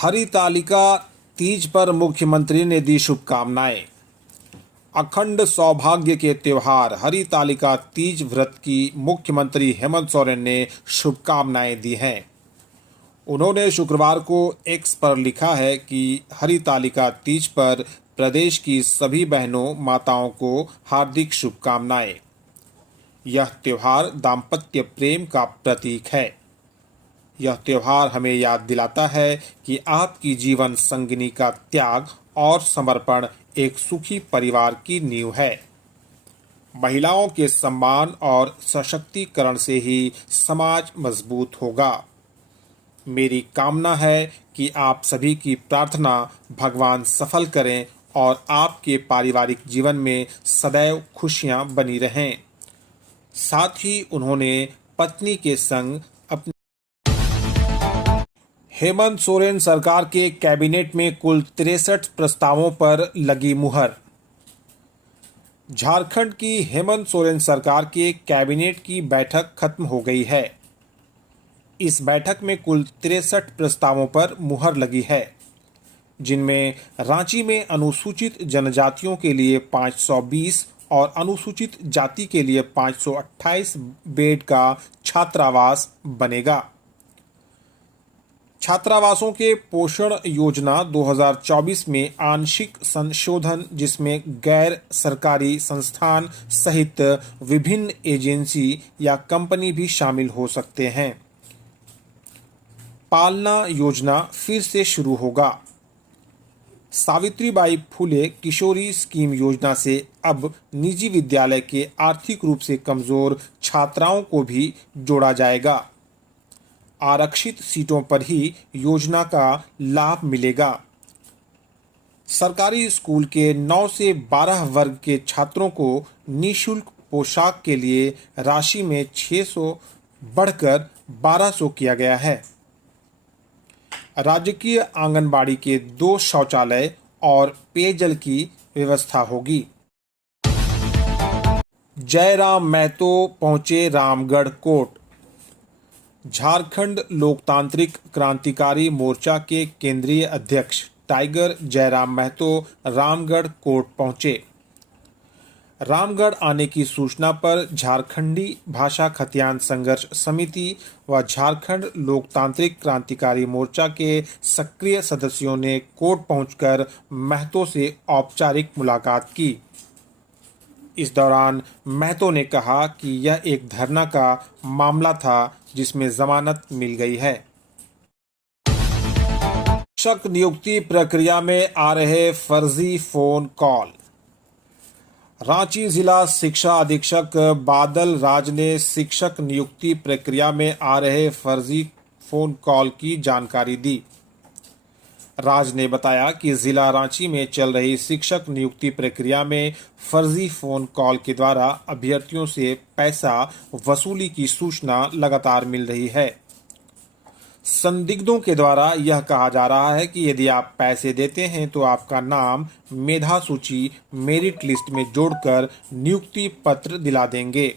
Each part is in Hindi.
हरितालिका तीज पर मुख्यमंत्री ने दी शुभकामनाएं। अखंड सौभाग्य के त्योहार हरितालिका तीज व्रत की मुख्यमंत्री हेमंत सोरेन ने शुभकामनाएं दी हैं। उन्होंने शुक्रवार को एक्स पर लिखा है कि हरितालिका तीज पर प्रदेश की सभी बहनों माताओं को हार्दिक शुभकामनाएं। यह त्योहार दाम्पत्य प्रेम का प्रतीक है। यह त्योहार हमें याद दिलाता है कि आपकी जीवन संगिनी का त्याग और समर्पण एक सुखी परिवार की नींव है। महिलाओं के सम्मान और सशक्तिकरण से ही समाज मजबूत होगा। मेरी कामना है कि आप सभी की प्रार्थना भगवान सफल करें और आपके पारिवारिक जीवन में सदैव खुशियां बनी रहें। साथ ही उन्होंने पत्नी के संग अपने हेमंत सोरेन सरकार के कैबिनेट में कुल 63 प्रस्तावों पर लगी मुहर। झारखंड की हेमंत सोरेन सरकार के कैबिनेट की बैठक खत्म हो गई है। इस बैठक में कुल 63 प्रस्तावों पर मुहर लगी है, जिनमें रांची में अनुसूचित जनजातियों के लिए 520 और अनुसूचित जाति के लिए 528 बेड का छात्रावास बनेगा। छात्रावासों के पोषण योजना 2024 में आंशिक संशोधन, जिसमें गैर सरकारी संस्थान सहित विभिन्न एजेंसी या कंपनी भी शामिल हो सकते हैं। पालना योजना फिर से शुरू होगा। सावित्रीबाई फुले किशोरी स्कीम योजना से अब निजी विद्यालय के आर्थिक रूप से कमजोर छात्राओं को भी जोड़ा जाएगा। आरक्षित सीटों पर ही योजना का लाभ मिलेगा। सरकारी स्कूल के 9 से 12 वर्ग के छात्रों को निःशुल्क पोशाक के लिए राशि में 600 बढ़कर 1200 किया गया है। राजकीय आंगनबाड़ी के 2 शौचालय और पेयजल की व्यवस्था होगी। जयराम महतो पहुंचे रामगढ़ कोर्ट। झारखंड लोकतांत्रिक क्रांतिकारी मोर्चा के केंद्रीय अध्यक्ष टाइगर जयराम महतो रामगढ़ कोर्ट पहुंचे। रामगढ़ आने की सूचना पर झारखंडी भाषा खतियान संघर्ष समिति व झारखंड लोकतांत्रिक क्रांतिकारी मोर्चा के सक्रिय सदस्यों ने कोर्ट पहुंचकर महतो से औपचारिक मुलाकात की। इस दौरान महतो ने कहा कि यह एक धरना का मामला था, जिसमें जमानत मिल गई है। शिक्षक नियुक्ति प्रक्रिया में आ रहे फर्जी फोन कॉल। रांची जिला शिक्षा अधीक्षक बादल राज ने शिक्षक नियुक्ति प्रक्रिया में आ रहे फर्जी फोन कॉल की जानकारी दी। राज ने बताया कि जिला रांची में चल रही शिक्षक नियुक्ति प्रक्रिया में फर्जी फोन कॉल के द्वारा अभ्यर्थियों से पैसा वसूली की सूचना लगातार मिल रही है। संदिग्धों के द्वारा यह कहा जा रहा है कि यदि आप पैसे देते हैं तो आपका नाम मेधा सूची मेरिट लिस्ट में जोड़कर नियुक्ति पत्र दिला देंगे।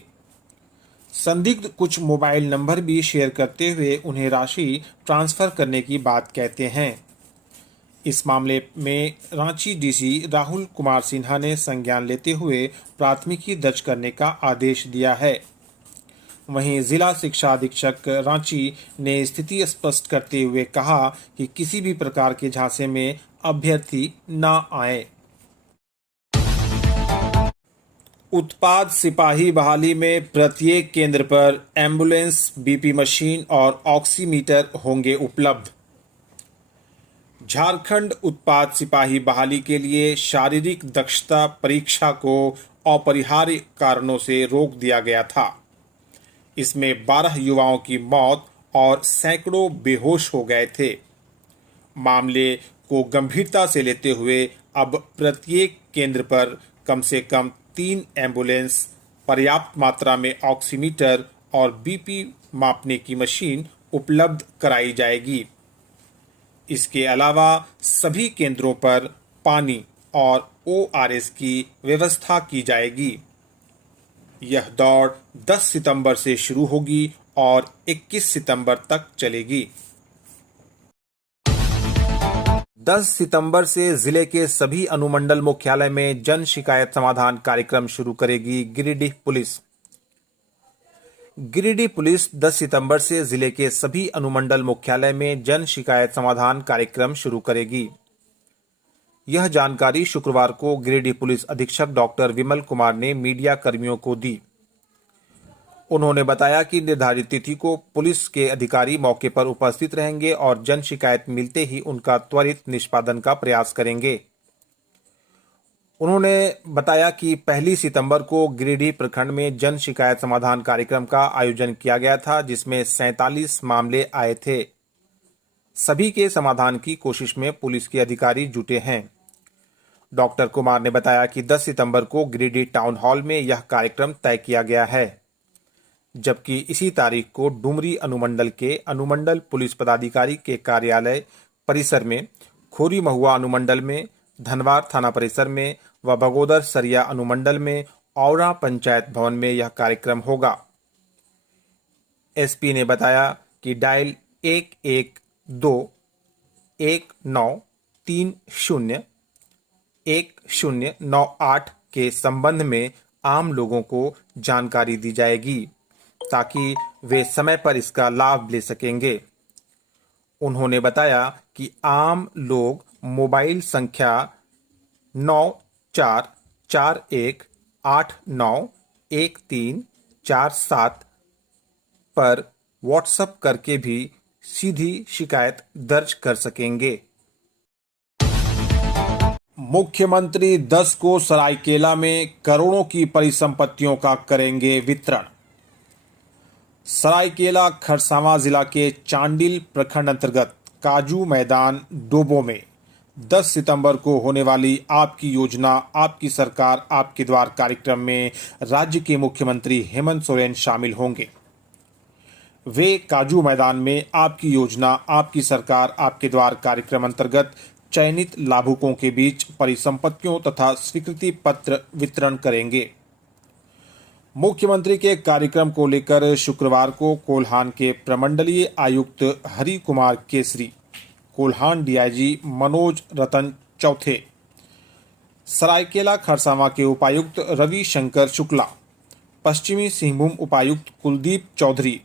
संदिग्ध कुछ मोबाइल नंबर भी शेयर करते हुए उन्हें राशि ट्रांसफर करने की बात कहते हैं। इस मामले में रांची डीसी राहुल कुमार सिन्हा ने संज्ञान लेते हुए प्राथमिकी दर्ज करने का आदेश दिया है। वहीं जिला शिक्षा अधीक्षक रांची ने स्थिति स्पष्ट करते हुए कहा कि किसी भी प्रकार के झांसे में अभ्यर्थी न आए। उत्पाद सिपाही बहाली में प्रत्येक केंद्र पर एम्बुलेंस, बीपी मशीन और ऑक्सीमीटर होंगे उपलब्ध। झारखंड उत्पाद सिपाही बहाली के लिए शारीरिक दक्षता परीक्षा को अपरिहार्य कारणों से रोक दिया गया था। इसमें 12 युवाओं की मौत और सैकड़ों बेहोश हो गए थे। मामले को गंभीरता से लेते हुए अब प्रत्येक केंद्र पर कम से कम 3 एम्बुलेंस, पर्याप्त मात्रा में ऑक्सीमीटर और बीपी मापने की मशीन उपलब्ध कराई जाएगी। इसके अलावा सभी केंद्रों पर पानी और ओआरएस की व्यवस्था की जाएगी। यह दौड़ 10 सितंबर से शुरू होगी और 21 सितंबर तक चलेगी। 10 सितंबर से जिले के सभी अनुमंडल मुख्यालय में जन शिकायत समाधान कार्यक्रम शुरू करेगी गिरिडीह पुलिस। गिरिडीह पुलिस 10 सितंबर से जिले के सभी अनुमंडल मुख्यालय में जन शिकायत समाधान कार्यक्रम शुरू करेगी। यह जानकारी शुक्रवार को गिरिडीह पुलिस अधीक्षक डॉक्टर विमल कुमार ने मीडिया कर्मियों को दी। उन्होंने बताया कि निर्धारित तिथि को पुलिस के अधिकारी मौके पर उपस्थित रहेंगे और जन शिकायत मिलते ही उनका त्वरित निष्पादन का प्रयास करेंगे। उन्होंने बताया कि 1 सितंबर को गिरिडीह प्रखंड में जन शिकायत समाधान कार्यक्रम का आयोजन किया गया था, जिसमें 47 मामले आए थे। सभी के समाधान की कोशिश में पुलिस के अधिकारी जुटे हैं। डॉक्टर कुमार ने बताया कि 10 सितंबर को गिरिडीह टाउन हॉल में यह कार्यक्रम तय किया गया है, जबकि इसी तारीख को डुमरी अनुमंडल के अनुमंडल पुलिस पदाधिकारी के कार्यालय परिसर में, खोरी महुआ अनुमंडल में, धनवार थाना परिसर में व बगोदर सरिया अनुमंडल में औरा पंचायत भवन में यह कार्यक्रम होगा। एसपी ने बताया कि डायल 112-1930-1098 के संबंध में आम लोगों को जानकारी दी जाएगी ताकि वे समय पर इसका लाभ ले सकेंगे। उन्होंने बताया कि आम लोग मोबाइल संख्या 9441891347 पर व्हाट्सएप करके भी सीधी शिकायत दर्ज कर सकेंगे। मुख्यमंत्री 10 को सरायकेला में करोड़ों की परिसंपत्तियों का करेंगे वितरण। सरायकेला खरसावां जिला के चांडिल प्रखंड अंतर्गत काजू मैदान डोबो में 10 सितंबर को होने वाली आपकी योजना आपकी सरकार आपके द्वार कार्यक्रम में राज्य के मुख्यमंत्री हेमंत सोरेन शामिल होंगे। वे काजू मैदान में आपकी योजना आपकी सरकार आपके द्वार कार्यक्रम अंतर्गत चयनित लाभुकों के बीच परिसंपत्तियों तथा स्वीकृति पत्र वितरण करेंगे। मुख्यमंत्री के कार्यक्रम को लेकर शुक्रवार को कोल्हान के प्रमंडलीय आयुक्त हरि कुमार केसरी, कोल्हान डीआईजी मनोज रतन चौथे, सरायकेला खरसावां के उपायुक्त रवि शंकर शुक्ला, पश्चिमी सिंहभूम उपायुक्त कुलदीप चौधरी,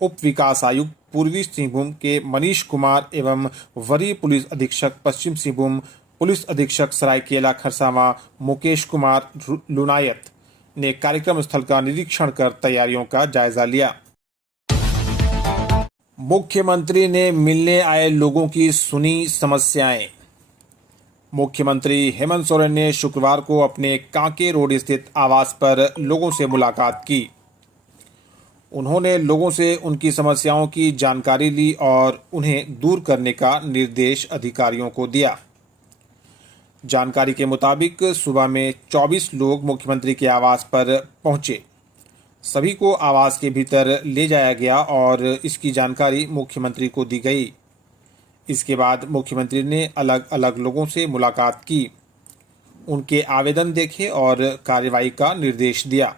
उप विकास आयुक्त पूर्वी सिंहभूम के मनीष कुमार एवं वरीय पुलिस अधीक्षक पश्चिम सिंहभूम पुलिस अधीक्षक सरायकेला खरसावां मुकेश कुमार लुनायत ने कार्यक्रम स्थल का निरीक्षण कर तैयारियों का जायजा लिया। मुख्यमंत्री ने मिलने आए लोगों की सुनी समस्याएं। मुख्यमंत्री हेमंत सोरेन ने शुक्रवार को अपने कांके रोड स्थित आवास पर लोगों से मुलाकात की। उन्होंने लोगों से उनकी समस्याओं की जानकारी ली और उन्हें दूर करने का निर्देश अधिकारियों को दिया। जानकारी के मुताबिक सुबह में 24 लोग मुख्यमंत्री के आवास पर पहुंचे। सभी को आवास के भीतर ले जाया गया और इसकी जानकारी मुख्यमंत्री को दी गई। इसके बाद मुख्यमंत्री ने अलग अलग लोगों से मुलाकात की, उनके आवेदन देखे और कार्रवाई का निर्देश दिया।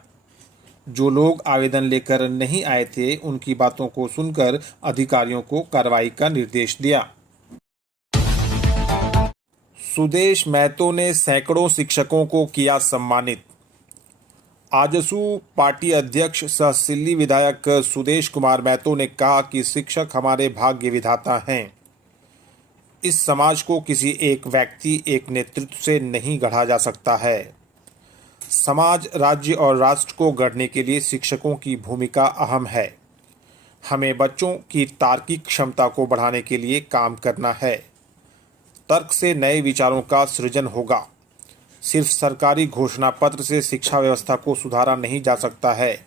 जो लोग आवेदन लेकर नहीं आए थे, उनकी बातों को सुनकर अधिकारियों को कार्रवाई का निर्देश दिया। सुदेश महतो ने सैकड़ों शिक्षकों को किया सम्मानित। आजसू पार्टी अध्यक्ष सह सिल्ली विधायक सुदेश कुमार महतो ने कहा कि शिक्षक हमारे भाग्य विधाता हैं। इस समाज को किसी एक व्यक्ति एक नेतृत्व से नहीं गढ़ा जा सकता है। समाज, राज्य और राष्ट्र को गढ़ने के लिए शिक्षकों की भूमिका अहम है। हमें बच्चों की तार्किक क्षमता को बढ़ाने के लिए काम करना है। तर्क से नए विचारों का सृजन होगा। सिर्फ सरकारी घोषणा पत्र से शिक्षा व्यवस्था को सुधारा नहीं जा सकता है।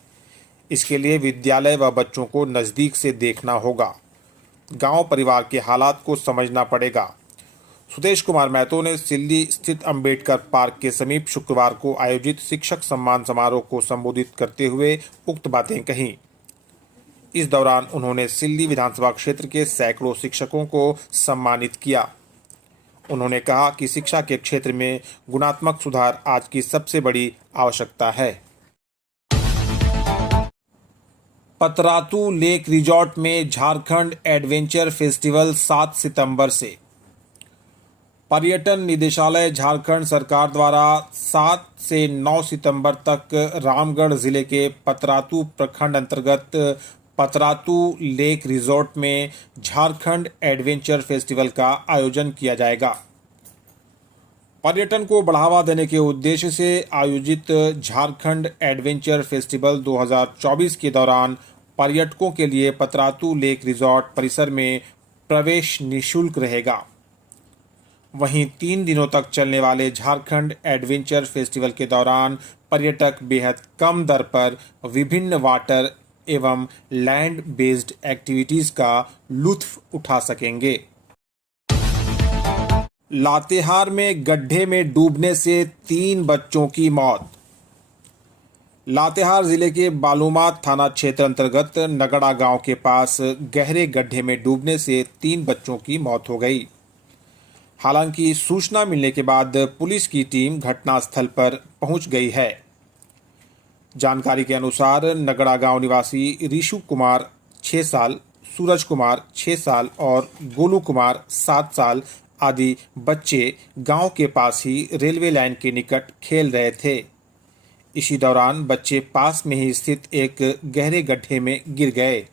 इसके लिए विद्यालय व बच्चों को नज़दीक से देखना होगा। गांव परिवार के हालात को समझना पड़ेगा। सुदेश कुमार महतो ने सिल्ली स्थित अंबेडकर पार्क के समीप शुक्रवार को आयोजित शिक्षक सम्मान समारोह को संबोधित करते हुए उक्त बातें कहीं। इस दौरान उन्होंने सिल्ली विधानसभा क्षेत्र के सैकड़ों शिक्षकों को सम्मानित किया। उन्होंने कहा कि शिक्षा के क्षेत्र में गुणात्मक सुधार आज की सबसे बड़ी आवश्यकता है। पतरातू लेक रिजॉर्ट में झारखंड एडवेंचर फेस्टिवल 7 सितंबर से। पर्यटन निदेशालय झारखंड सरकार द्वारा 7 से 9 सितंबर तक रामगढ़ जिले के पतरातू प्रखंड अंतर्गत पतरातू लेक रिजॉर्ट में झारखंड एडवेंचर फेस्टिवल का आयोजन किया जाएगा। पर्यटन को बढ़ावा देने के उद्देश्य से आयोजित झारखंड एडवेंचर फेस्टिवल 2024 के दौरान पर्यटकों के लिए पतरातू लेक रिजॉर्ट परिसर में प्रवेश निःशुल्क रहेगा। वहीं 3 दिनों तक चलने वाले झारखंड एडवेंचर फेस्टिवल के दौरान पर्यटक बेहद कम दर पर विभिन्न वाटर एवं लैंड बेस्ड एक्टिविटीज का लुत्फ उठा सकेंगे। लातेहार में गड्ढे में डूबने से 3 बच्चों की मौत। लातेहार जिले के बालूमाथ थाना क्षेत्र अंतर्गत नगड़ा गांव के पास गहरे गड्ढे में डूबने से 3 बच्चों की मौत हो गई। हालांकि सूचना मिलने के बाद पुलिस की टीम घटनास्थल पर पहुंच गई है। जानकारी के अनुसार नगड़ा गांव निवासी ऋषु कुमार 6 साल, सूरज कुमार 6 साल और गोलू कुमार 7 साल आदि बच्चे गांव के पास ही रेलवे लाइन के निकट खेल रहे थे। इसी दौरान बच्चे पास में ही स्थित एक गहरे गड्ढे में गिर गए।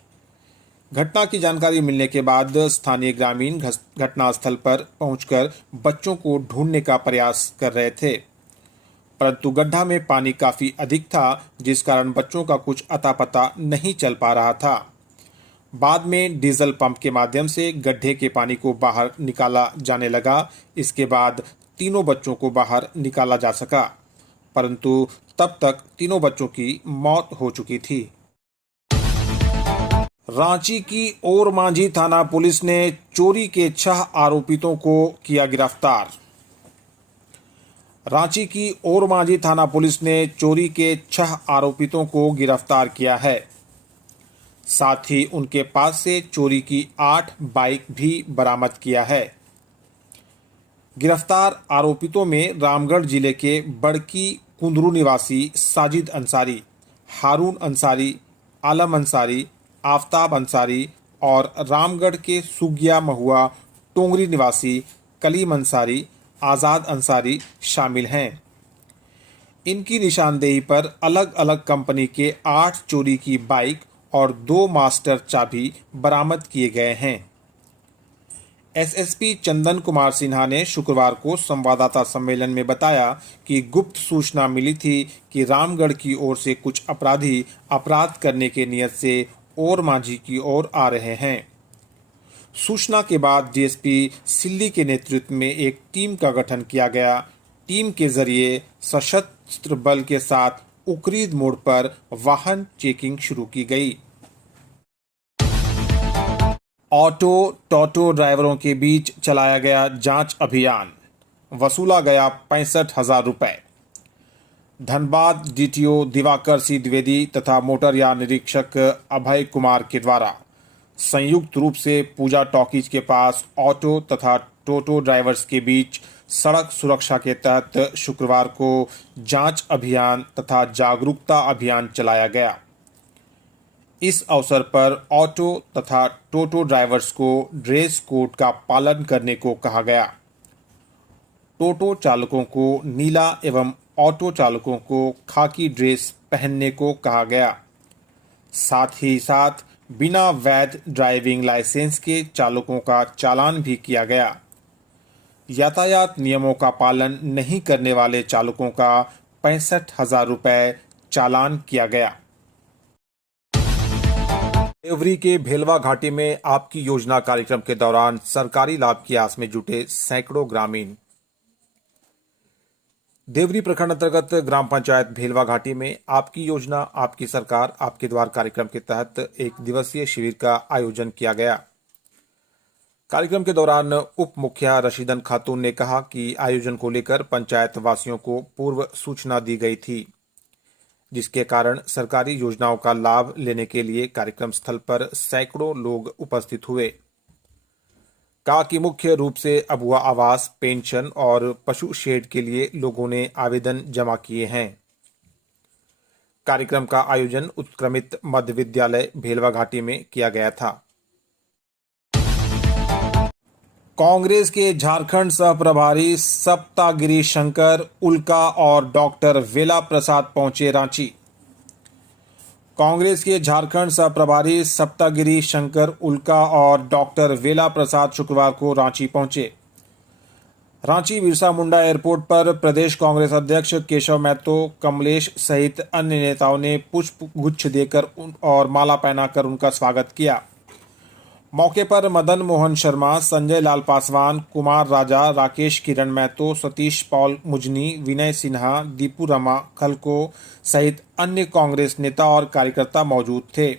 घटना की जानकारी मिलने के बाद स्थानीय ग्रामीण घटनास्थल पर पहुंचकर बच्चों को ढूंढने का प्रयास कर रहे थे, परंतु गड्ढा में पानी काफी अधिक था, जिस कारण बच्चों का कुछ अता पता नहीं चल पा रहा था। बाद में डीजल पंप के माध्यम से गड्ढे के पानी को बाहर निकाला जाने लगा। इसके बाद तीनों बच्चों को बाहर निकाला जा सका, परंतु तब तक तीनों बच्चों की मौत हो चुकी थी। रांची की ओरमांझी थाना पुलिस ने चोरी के 6 आरोपितों को किया गिरफ्तार। रांची की ओरमांझी थाना पुलिस ने चोरी के 6 आरोपितों को गिरफ्तार किया है। साथ ही उनके पास से चोरी की 8 बाइक भी बरामद किया है। गिरफ्तार आरोपितों में रामगढ़ जिले के बड़की कुंदरू निवासी साजिद अंसारी, हारून अंसारी, आलम अंसारी, आफ्ताब अंसारी और रामगढ़ के सुगिया महुआ टोंगरी निवासी कलीम अंसारी, आज़ाद अंसारी शामिल हैं। इनकी निशानदेही पर अलग अलग कंपनी के 8 चोरी की बाइक और 2 मास्टर चाबी बरामद किए गए हैं। एसएसपी चंदन कुमार सिन्हा ने शुक्रवार को संवाददाता सम्मेलन में बताया कि गुप्त सूचना मिली थी कि रामगढ़ की ओर से कुछ अपराधी अपराध करने के नियत से ओरमांझी की ओर आ रहे हैं। सूचना के बाद डीएसपी सिल्ली के नेतृत्व में एक टीम का गठन किया गया। टीम के जरिए सशस्त्र बल के साथ उकरीद मोड़ पर वाहन चेकिंग शुरू की गई। ऑटो टोटो ड्राइवरों के बीच चलाया गया जांच अभियान, वसूला गया 65,000 रुपए। धनबाद डीटीओ दिवाकर सी द्विवेदी तथा मोटरयान निरीक्षक अभय कुमार के द्वारा संयुक्त रूप से पूजा टॉकीज के पास ऑटो तथा टोटो ड्राइवर्स के बीच सड़क सुरक्षा के तहत शुक्रवार को जांच अभियान तथा जागरूकता अभियान चलाया गया। इस अवसर पर ऑटो तथा टोटो ड्राइवर्स को ड्रेस कोड का पालन करने को कहा गया। टोटो चालकों को नीला एवं ऑटो चालकों को खाकी ड्रेस पहनने को कहा गया। साथ ही साथ बिना वैध ड्राइविंग लाइसेंस के चालकों का चालान भी किया गया। यातायात नियमों का पालन नहीं करने वाले चालकों का 65,000 रुपए चालान किया गया। देवरी के भेलवा घाटी में आपकी योजना कार्यक्रम के दौरान सरकारी लाभ की आस में जुटे सैकड़ों ग्रामीण। देवरी प्रखंड अंतर्गत ग्राम पंचायत भेलवा घाटी में आपकी योजना आपकी सरकार आपके द्वार कार्यक्रम के तहत एक दिवसीय शिविर का आयोजन किया गया। कार्यक्रम के दौरान उप मुखिया रशीदन खातून ने कहा कि आयोजन को लेकर पंचायत वासियों को पूर्व सूचना दी गई थी, जिसके कारण सरकारी योजनाओं का लाभ लेने के लिए कार्यक्रम स्थल पर सैकड़ों लोग उपस्थित हुए। कहा कि मुख्य रूप से अबुआ आवास, पेंशन और पशु शेड के लिए लोगों ने आवेदन जमा किए हैं। कार्यक्रम का आयोजन उत्क्रमित मध्य विद्यालय भेलवा घाटी में किया गया था। कांग्रेस के झारखंड सह प्रभारी सप्तागिरी शंकर उल्का और डॉक्टर वेला प्रसाद पहुंचे रांची। कांग्रेस के झारखंड सह प्रभारी सप्तागिरी शंकर उल्का और डॉक्टर वेला प्रसाद शुक्रवार को रांची पहुंचे। रांची बिरसा मुंडा एयरपोर्ट पर प्रदेश कांग्रेस अध्यक्ष केशव महतो, कमलेश सहित अन्य नेताओं ने पुष्प गुच्छ देकर और माला पहनाकर उनका स्वागत किया। मौके पर मदन मोहन शर्मा, संजय लाल पासवान, कुमार राजा, राकेश किरण महतो, सतीश पॉल मुजनी, विनय सिन्हा, दीपू रमा खलको सहित अन्य कांग्रेस नेता और कार्यकर्ता मौजूद थे।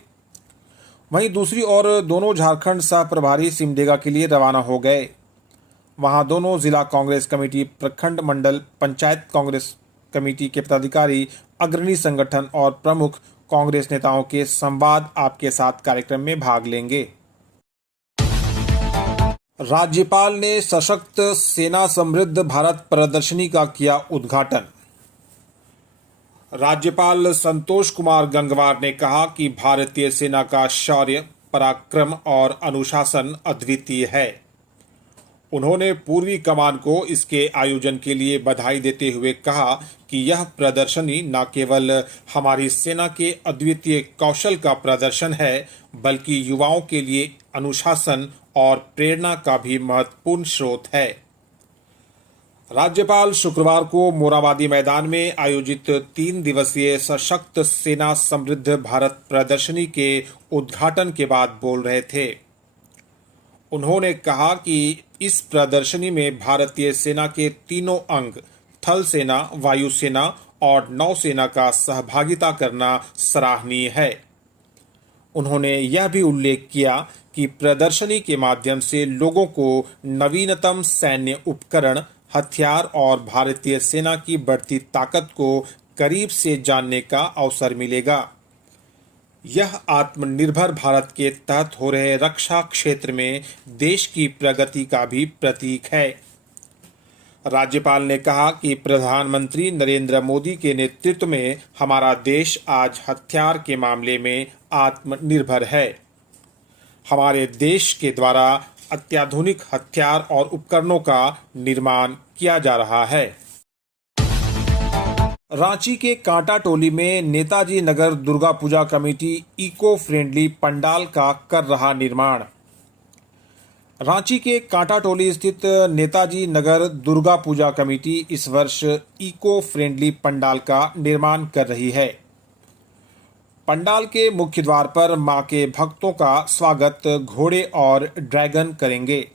वहीं दूसरी ओर दोनों झारखंड सह प्रभारी सिमडेगा के लिए रवाना हो गए। वहां दोनों जिला कांग्रेस कमेटी, प्रखंड मंडल पंचायत कांग्रेस कमेटी के पदाधिकारी, अग्रणी संगठन और प्रमुख कांग्रेस नेताओं के संवाद आपके साथ कार्यक्रम में भाग लेंगे। राज्यपाल ने सशक्त सेना समृद्ध भारत प्रदर्शनी का किया उद्घाटन। राज्यपाल संतोष कुमार गंगवार ने कहा कि भारतीय सेना का शौर्य, पराक्रम और अनुशासन अद्वितीय है। उन्होंने पूर्वी कमान को इसके आयोजन के लिए बधाई देते हुए कहा कि यह प्रदर्शनी न केवल हमारी सेना के अद्वितीय कौशल का प्रदर्शन है, बल्कि युवाओं के लिए अनुशासन और प्रेरणा का भी महत्वपूर्ण स्रोत है। राज्यपाल शुक्रवार को मोराबादी मैदान में आयोजित 3 दिवसीय सशक्त सेना समृद्ध भारत प्रदर्शनी के उद्घाटन के बाद बोल रहे थे। उन्होंने कहा कि इस प्रदर्शनी में भारतीय सेना के तीनों अंग थल सेना, वायुसेना और नौसेना का सहभागिता करना सराहनीय है। उन्होंने यह भी उल्लेख किया कि प्रदर्शनी के माध्यम से लोगों को नवीनतम सैन्य उपकरण, हथियार और भारतीय सेना की बढ़ती ताकत को करीब से जानने का अवसर मिलेगा। यह आत्मनिर्भर भारत के तहत हो रहे रक्षा क्षेत्र में देश की प्रगति का भी प्रतीक है। राज्यपाल ने कहा कि प्रधानमंत्री नरेंद्र मोदी के नेतृत्व में हमारा देश आज हथियार के मामले में आत्मनिर्भर है। हमारे देश के द्वारा अत्याधुनिक हथियार और उपकरणों का निर्माण किया जा रहा है। रांची के कांटा टोली में नेताजी नगर Durga Puja committee eco friendly pandal का कर रहा निर्माण। रांची के कांटा टोली स्थित नेताजी नगर दुर्गा पूजा कमेटी इस वर्ष इको फ्रेंडली पंडाल का निर्माण कर रही है। पंडाल के मुख्य द्वार पर मां के भक्तों का स्वागत घोड़े और ड्रैगन करेंगे।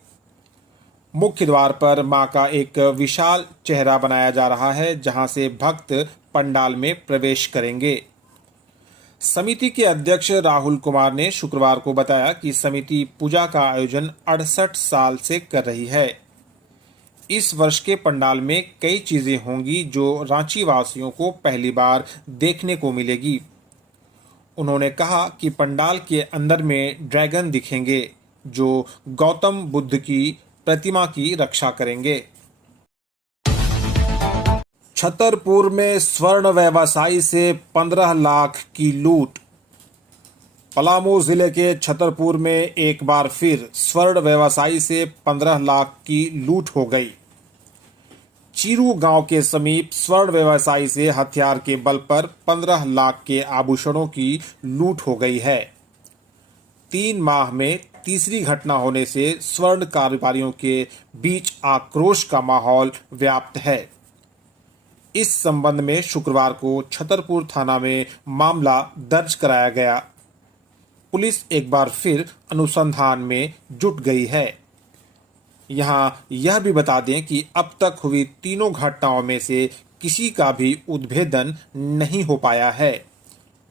मुख्य द्वार पर मां का एक विशाल चेहरा बनाया जा रहा है, जहां से भक्त पंडाल में प्रवेश करेंगे। समिति के अध्यक्ष राहुल कुमार ने शुक्रवार को बताया कि समिति पूजा का आयोजन 68 साल से कर रही है। इस वर्ष के पंडाल में कई चीजें होंगी जो रांची वासियों को पहली बार देखने को मिलेगी। उन्होंने कहा कि पंडाल के अंदर में ड्रैगन दिखेंगे जो गौतम बुद्ध की प्रतिमा की रक्षा करेंगे। छतरपुर में स्वर्ण व्यवसायी से 15 लाख की लूट। पलामू जिले के छतरपुर में एक बार फिर स्वर्ण व्यवसायी से 15 लाख की लूट हो गई। चीरू गांव के समीप स्वर्ण व्यवसायी से हथियार के बल पर 15 लाख के आभूषणों की लूट हो गई है। 3 माह में तीसरी घटना होने से स्वर्ण कारोबारियों के बीच आक्रोश का माहौल व्याप्त है। इस संबंध में शुक्रवार को छतरपुर थाना में मामला दर्ज कराया गया। पुलिस एक बार फिर अनुसंधान में जुट गई है। यहां यह भी बता दें कि अब तक हुई तीनों घटनाओं में से किसी का भी उद्भेदन नहीं हो पाया है,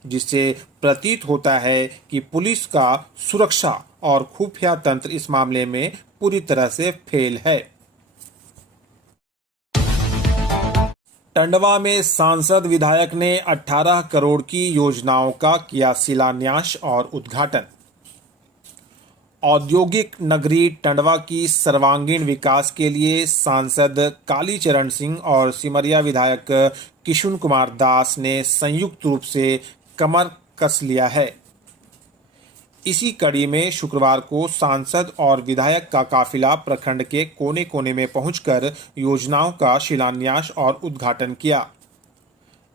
जिससे प्रतीत होता है कि पुलिस का सुरक्षा और खुफिया तंत्र इस मामले में पूरी तरह से फेल है। टंडवा में सांसद विधायक ने 18 करोड़ की योजनाओं का किया शिलान्यास और उद्घाटन। औद्योगिक नगरी टंडवा की सर्वांगीण विकास के लिए सांसद कालीचरण सिंह और सिमरिया विधायक किशुन कुमार दास ने संयुक्त रूप से कमर कस लिया है। इसी कड़ी में शुक्रवार को सांसद और विधायक का काफिला प्रखंड के कोने कोने में पहुंचकर योजनाओं का शिलान्यास और उद्घाटन किया।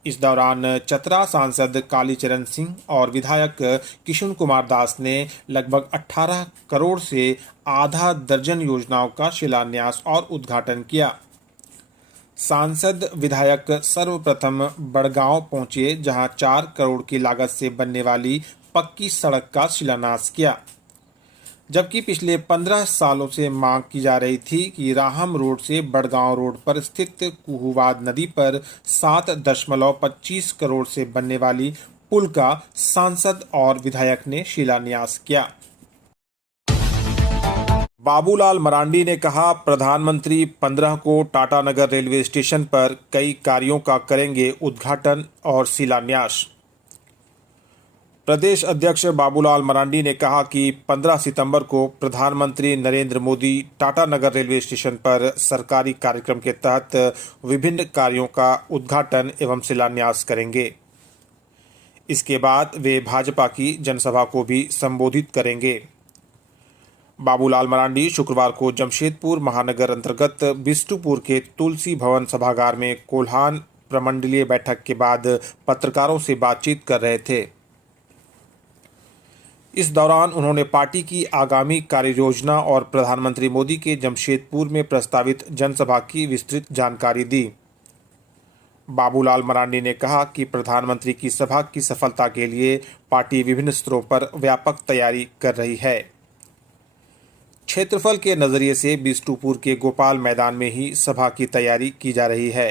इस दौरान चतरा सांसद कालीचरण सिंह और विधायक किशुन कुमार दास ने लगभग 18 करोड़ से आधा दर्जन योजनाओं का शिलान्यास और उद्घाटन किया। सांसद विधायक सर्वप्रथम बड़गांव पहुंचे, जहां 4 करोड़ की लागत से बनने वाली पक्की सड़क का शिलान्यास किया, जबकि पिछले 15 सालों से मांग की जा रही थी कि राहम रोड से बड़गांव रोड पर स्थित कुहुवाद नदी पर 7.25 करोड़ से बनने वाली पुल का सांसद और विधायक ने शिलान्यास किया। बाबूलाल मरांडी ने कहा, प्रधानमंत्री 15 को टाटानगर रेलवे स्टेशन पर कई कार्यों का करेंगे उद्घाटन और शिलान्यास। प्रदेश अध्यक्ष बाबूलाल मरांडी ने कहा कि 15 सितंबर को प्रधानमंत्री नरेंद्र मोदी टाटानगर रेलवे स्टेशन पर सरकारी कार्यक्रम के तहत विभिन्न कार्यों का उद्घाटन एवं शिलान्यास करेंगे। इसके बाद वे भाजपा की जनसभा को भी संबोधित करेंगे। बाबूलाल मरांडी शुक्रवार को जमशेदपुर महानगर अंतर्गत बिष्टुपुर के तुलसी भवन सभागार में कोल्हान प्रमंडलीय बैठक के बाद पत्रकारों से बातचीत कर रहे थे। इस दौरान उन्होंने पार्टी की आगामी कार्ययोजना और प्रधानमंत्री मोदी के जमशेदपुर में प्रस्तावित जनसभा की विस्तृत जानकारी दी। बाबूलाल मरांडी ने कहा कि प्रधानमंत्री की सभा की सफलता के लिए पार्टी विभिन्न स्तरों पर व्यापक तैयारी कर रही है। क्षेत्रफल के नजरिए से बिष्टुपुर के गोपाल मैदान में ही सभा की तैयारी की जा रही है।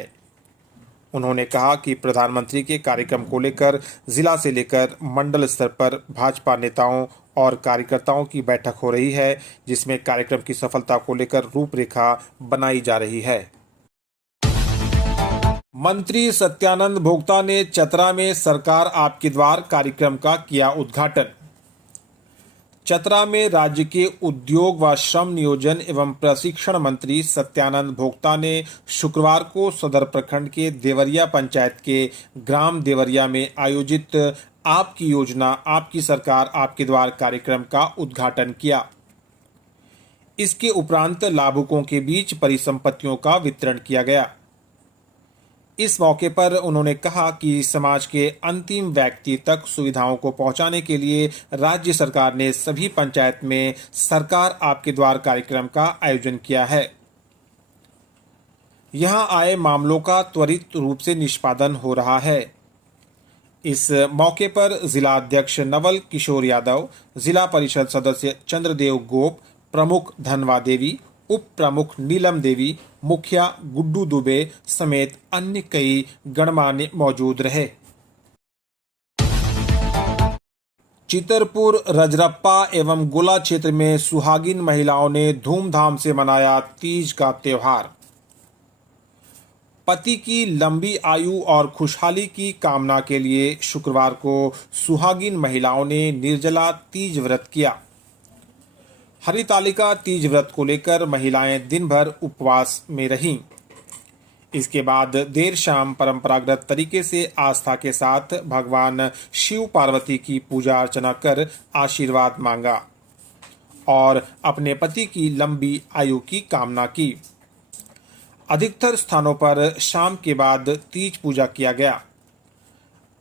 उन्होंने कहा कि प्रधानमंत्री के कार्यक्रम को लेकर जिला से लेकर मंडल स्तर पर भाजपा नेताओं और कार्यकर्ताओं की बैठक हो रही है, जिसमें कार्यक्रम की सफलता को लेकर रूपरेखा बनाई जा रही है। मंत्री सत्यानंद भोक्ता ने चतरा में सरकार आपके द्वार कार्यक्रम का किया उद्घाटन। चतरा में राज्य के उद्योग व श्रम नियोजन एवं प्रशिक्षण मंत्री सत्यानंद भोक्ता ने शुक्रवार को सदर प्रखंड के देवरिया पंचायत के ग्राम देवरिया में आयोजित आपकी योजना आपकी सरकार आपके द्वार कार्यक्रम का उद्घाटन किया। इसके उपरांत लाभुकों के बीच परिसंपत्तियों का वितरण किया गया। इस मौके पर उन्होंने कहा कि समाज के अंतिम व्यक्ति तक सुविधाओं को पहुंचाने के लिए राज्य सरकार ने सभी पंचायत में सरकार आपके द्वार कार्यक्रम का आयोजन किया है। यहां आए मामलों का त्वरित रूप से निष्पादन हो रहा है। इस मौके पर जिला अध्यक्ष नवल किशोर यादव, जिला परिषद सदस्य चंद्रदेव गोप, प्रमुख धनवा देवी, उप प्रमुख नीलम देवी, मुखिया गुड्डू दुबे समेत अन्य कई गणमान्य मौजूद रहे। चितरपुर, रजरप्पा एवं गोला क्षेत्र में सुहागिन महिलाओं ने धूमधाम से मनाया तीज का त्योहार। पति की लंबी आयु और खुशहाली की कामना के लिए शुक्रवार को सुहागिन महिलाओं ने निर्जला तीज व्रत किया। हरितालिका तीज व्रत को लेकर महिलाएं दिन भर उपवास में रहीं। इसके बाद देर शाम परंपरागत तरीके से आस्था के साथ भगवान शिव पार्वती की पूजा अर्चना कर आशीर्वाद मांगा और अपने पति की लंबी आयु की कामना की। अधिकतर स्थानों पर शाम के बाद तीज पूजा किया गया।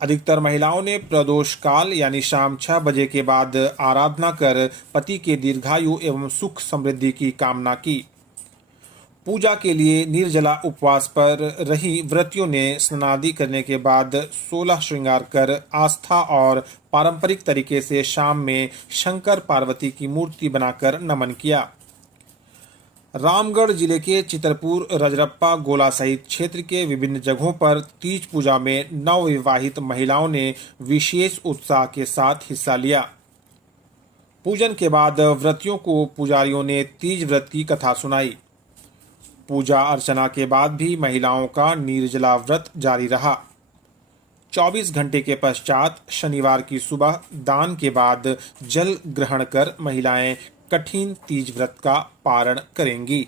अधिकतर महिलाओं ने प्रदोष काल यानी शाम 6 बजे के बाद आराधना कर पति के दीर्घायु एवं सुख समृद्धि की कामना की। पूजा के लिए निर्जला उपवास पर रही व्रतियों ने स्नानादि करने के बाद 16 श्रृंगार कर आस्था और पारंपरिक तरीके से शाम में शंकर पार्वती की मूर्ति बनाकर नमन किया। रामगढ़ जिले के चितरपुर, रजरप्पा, गोला सहित क्षेत्र के विभिन्न जगहों पर तीज पूजा में नवविवाहित महिलाओं ने विशेष उत्साह के साथ हिस्सा लिया। पूजन के बाद व्रतियों को पुजारियों ने तीज व्रत की कथा सुनाई। पूजा अर्चना के बाद भी महिलाओं का निर्जला व्रत जारी रहा। 24 घंटे के पश्चात शनिवार की सुबह दान के बाद जल ग्रहण कर महिलाएं कठिन तीज व्रत का पारण करेंगी।